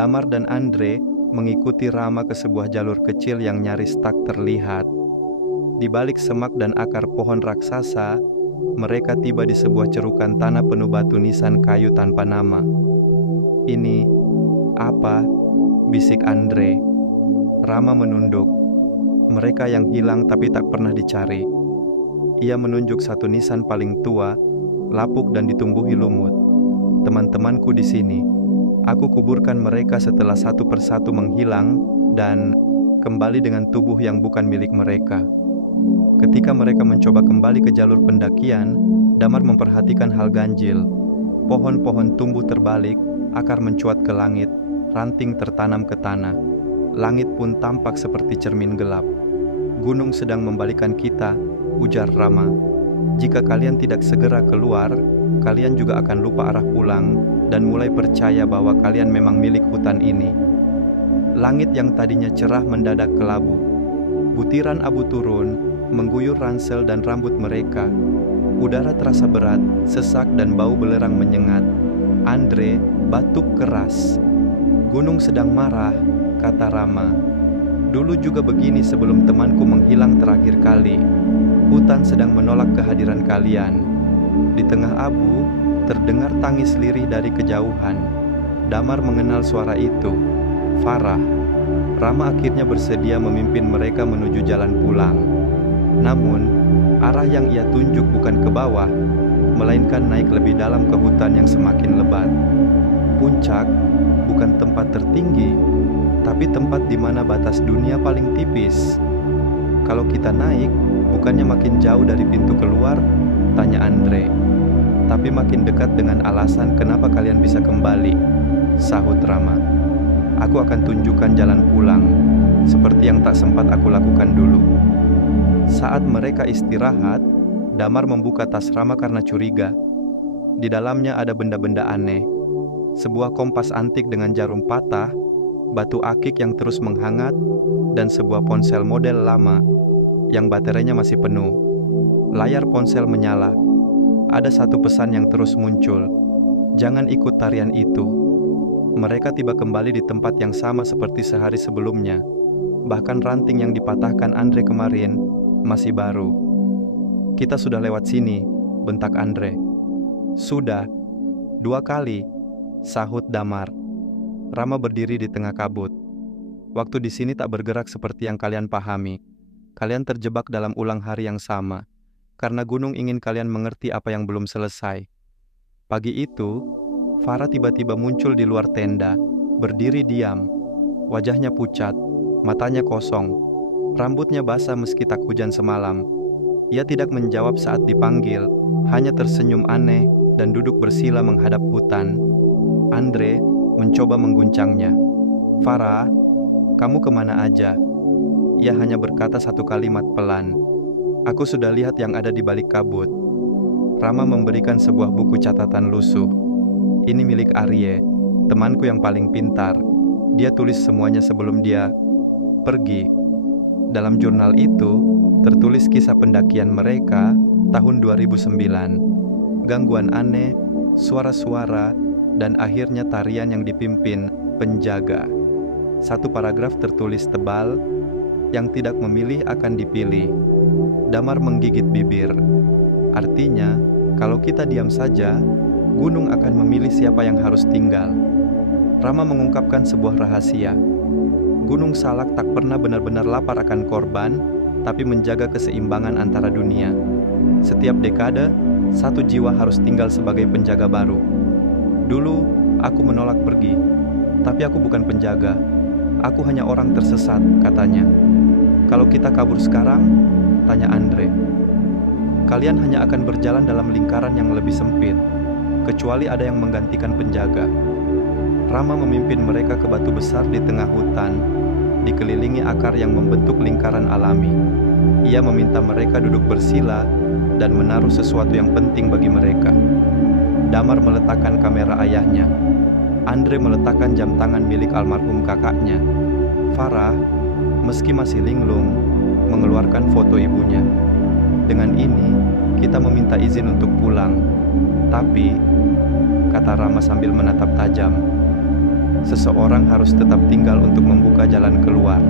Damar dan Andre mengikuti Rama ke sebuah jalur kecil yang nyaris tak terlihat. Di balik semak dan akar pohon raksasa, mereka tiba di sebuah cerukan tanah penuh batu nisan kayu tanpa nama. "Ini apa?" bisik Andre. Rama menunduk. "Mereka yang hilang tapi tak pernah dicari." Ia menunjuk satu nisan paling tua, lapuk dan ditumbuhi lumut. "Teman-temanku di sini. Aku kuburkan mereka setelah satu persatu menghilang dan kembali dengan tubuh yang bukan milik mereka." Ketika mereka mencoba kembali ke jalur pendakian, Damar memperhatikan hal ganjil. Pohon-pohon tumbuh terbalik, akar mencuat ke langit, ranting tertanam ke tanah. Langit pun tampak seperti cermin gelap. "Gunung sedang membalikan kita," ujar Rama. "Jika kalian tidak segera keluar, kalian juga akan lupa arah pulang dan mulai percaya bahwa kalian memang milik hutan ini." Langit yang tadinya cerah mendadak kelabu. Butiran abu turun, mengguyur ransel dan rambut mereka. Udara terasa berat, sesak dan bau belerang menyengat. Andre batuk keras. "Gunung sedang marah," kata Rama. "Dulu juga begini sebelum temanku menghilang terakhir kali. Hutan sedang menolak kehadiran kalian." Di tengah abu, terdengar tangis lirih dari kejauhan. Damar mengenal suara itu. Farah. Rama akhirnya bersedia memimpin mereka menuju jalan pulang. Namun, arah yang ia tunjuk bukan ke bawah, melainkan naik lebih dalam ke hutan yang semakin lebat. Puncak bukan tempat tertinggi, tapi tempat di mana batas dunia paling tipis. "Kalau kita naik, bukannya makin jauh dari pintu keluar?" tanya Andre. "Tapi makin dekat dengan alasan kenapa kalian bisa kembali," sahut Rama. "Aku akan tunjukkan jalan pulang, seperti yang tak sempat aku lakukan dulu." Saat mereka istirahat, Damar membuka tas Rama karena curiga. Di dalamnya ada benda-benda aneh. Sebuah kompas antik dengan jarum patah, batu akik yang terus menghangat, dan sebuah ponsel model lama yang baterainya masih penuh. Layar ponsel menyala. Ada satu pesan yang terus muncul. "Jangan ikut tarian itu." Mereka tiba kembali di tempat yang sama seperti sehari sebelumnya. Bahkan ranting yang dipatahkan Andre kemarin masih baru. "Kita sudah lewat sini," bentak Andre. "Sudah, 2 kali," sahut Damar. Rama berdiri di tengah kabut. "Waktu di sini tak bergerak seperti yang kalian pahami. Kalian terjebak dalam ulang hari yang sama, karena gunung ingin kalian mengerti apa yang belum selesai." Pagi itu, Farah tiba-tiba muncul di luar tenda, berdiri diam. Wajahnya pucat, matanya kosong, rambutnya basah meski tak hujan semalam. Ia tidak menjawab saat dipanggil, hanya tersenyum aneh dan duduk bersila menghadap hutan. Andre mencoba mengguncangnya. "Farah, kamu kemana aja?" Ia hanya berkata satu kalimat pelan. "Aku sudah lihat yang ada di balik kabut." Rama memberikan sebuah buku catatan lusuh. "Ini milik Arye, temanku yang paling pintar. Dia tulis semuanya sebelum dia pergi." Dalam jurnal itu, tertulis kisah pendakian mereka tahun 2009. Gangguan aneh, suara-suara, dan akhirnya tarian yang dipimpin penjaga. Satu paragraf tertulis tebal, "Yang tidak memilih akan dipilih." Damar menggigit bibir. Artinya, kalau kita diam saja, gunung akan memilih siapa yang harus tinggal. Rama mengungkapkan sebuah rahasia. Gunung Salak tak pernah benar-benar lapar akan korban, tapi menjaga keseimbangan antara dunia. Setiap dekade, satu jiwa harus tinggal sebagai penjaga baru. "Dulu, aku menolak pergi, tapi aku bukan penjaga. Aku hanya orang tersesat," katanya. "Kalau kita kabur sekarang?" tanya Andre. "Kalian hanya akan berjalan dalam lingkaran yang lebih sempit, kecuali ada yang menggantikan penjaga." Rama memimpin mereka ke batu besar di tengah hutan, dikelilingi akar yang membentuk lingkaran alami. Ia meminta mereka duduk bersila dan menaruh sesuatu yang penting bagi mereka. Damar meletakkan kamera ayahnya. Andre meletakkan jam tangan milik almarhum kakaknya. Farah, meski masih linglung, mengeluarkan foto ibunya. "Dengan ini, kita meminta izin untuk pulang. Tapi," kata Rama sambil menatap tajam, seseorang harus tetap tinggal untuk membuka jalan keluar.